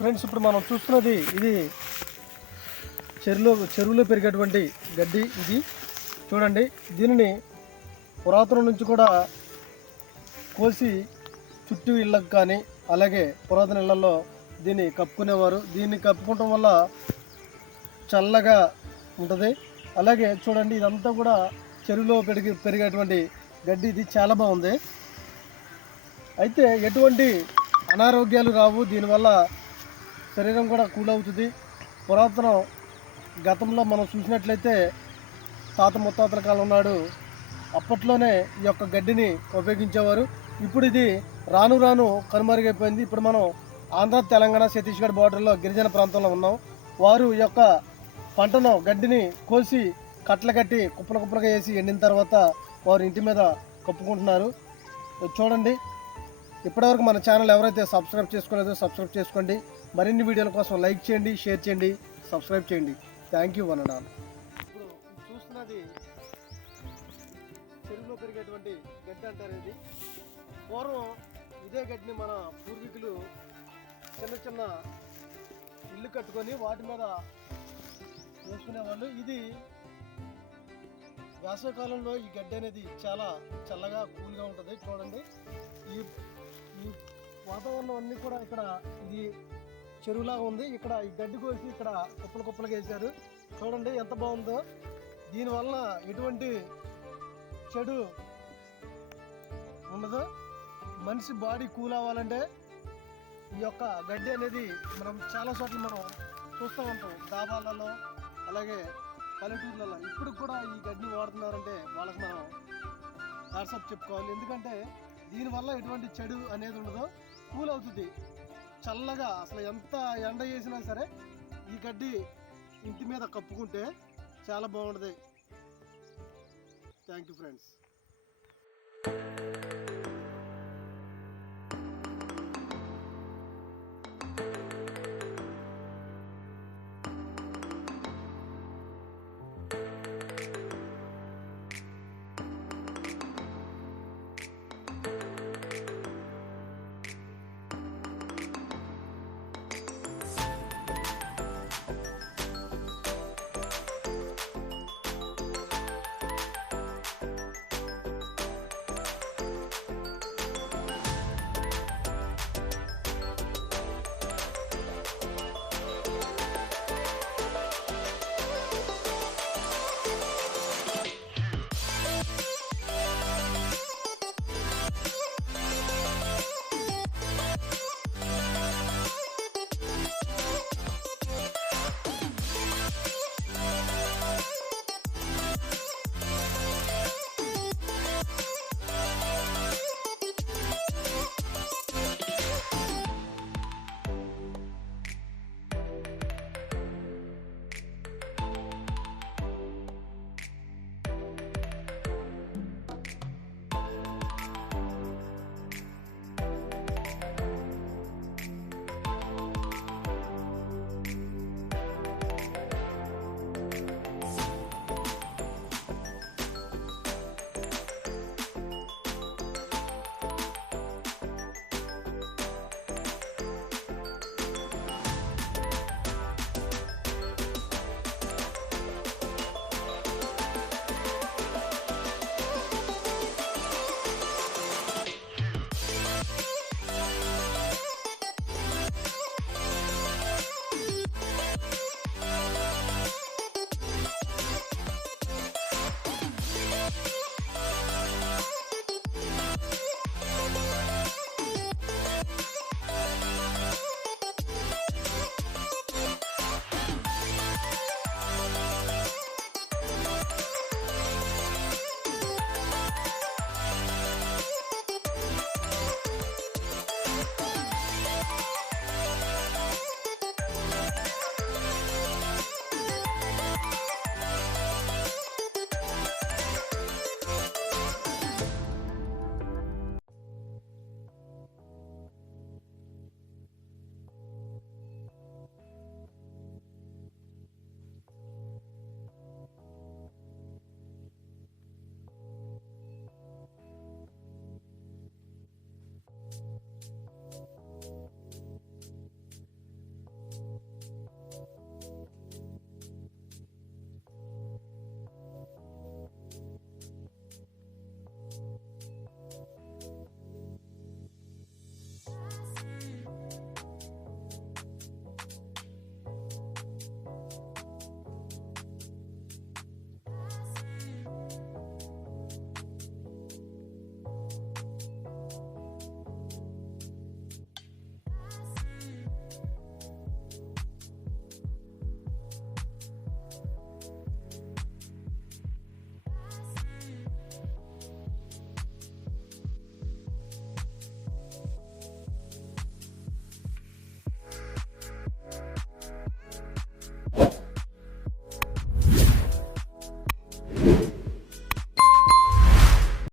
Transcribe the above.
Friends ఇప్పుడు మనం చూస్తున్నది ఇది చెరువులో పెరిగేటువంటి గడ్డి. ఇది చూడండి, దీనిని పురాతనం నుంచి కూడా కోసి చుట్టూ ఇళ్ళకు కానీ అలాగే పురాతన ఇళ్లలో దీన్ని కప్పుకునేవారు. దీన్ని కప్పుకోవటం వల్ల చల్లగా ఉంటుంది. అలాగే చూడండి, ఇదంతా కూడా చెరువులో పెరిగేటువంటి గడ్డి. ఇది చాలా బాగుంది. అయితే ఎటువంటి అనారోగ్యాలు రావు, దీనివల్ల శరీరం కూడా కూల్ అవుతుంది. పురాతన గతంలో మనం చూసినట్లయితే తాత ముత్తాతల కాలం నాడు అప్పట్లోనే ఈ యొక్క గడ్డిని ఉపయోగించేవారు. ఇప్పుడు ఇది రాను రాను కనుమరుగైపోయింది. ఇప్పుడు మనం ఆంధ్ర తెలంగాణ ఛత్తీస్గఢ్ బార్డర్లో గిరిజన ప్రాంతంలో ఉన్నాం. వారు ఈ యొక్క పంటను గడ్డిని కోసి కట్టలు కట్టి కుప్పలుగా వేసి ఎండిన తర్వాత వారు ఇంటి మీద కప్పుకుంటున్నారు. చూడండి, ఇప్పటివరకు మన ఛానల్ ఎవరైతే సబ్స్క్రైబ్ చేసుకోలేదో సబ్స్క్రైబ్ చేసుకోండి. మరిన్ని వీడియోల కోసం లైక్ చేయండి, షేర్ చేయండి, సబ్స్క్రైబ్ చేయండి. Thank you one and all. ఇప్పుడు చూస్తున్నది చెరువులో పెరిగేటువంటి గడ్డి అంటారు. ఇది పూర్వం ఇదే గడ్డిని మన పూర్వీకులు చిన్న చిన్న ఇల్లు కట్టుకొని వాటి మీద వేసుకునేవాళ్ళు. ఇది వేసవికాలంలో ఈ గడ్డి అనేది చాలా చల్లగా కూల్గా ఉంటుంది. చూడండి, ఈ ఈ వాతావరణం అన్నీ కూడా ఇక్కడ ఇది చెరువులాగా ఉంది. ఇక్కడ ఈ గడ్డి కోసి ఇక్కడ కుప్పలుగా వేశారు. చూడండి ఎంత బాగుందో. దీనివల్ల ఎటువంటి చెడు ఉండదు. మనిషి బాడీ కూల్ అవ్వాలంటే ఈ యొక్క గడ్డి అనేది మనం చాలా చోట్ల మనం చూస్తూ ఉంటాం, డాబాలలో అలాగే పల్లెటూర్లలో. ఇప్పుడు కూడా ఈ గడ్డిని వాడుతున్నారంటే వాళ్ళకి మనం వాట్సాప్ చెప్పుకోవాలి. ఎందుకంటే దీనివల్ల ఎటువంటి చెడు అనేది ఉండదు, కూల్ అవుతుంది చల్లగా. అసలు ఎంత ఎండ చేసినా సరే ఈ గడ్డి ఇంటి మీద కప్పుకుంటే చాలా బాగుంటుంది. Thank you friends.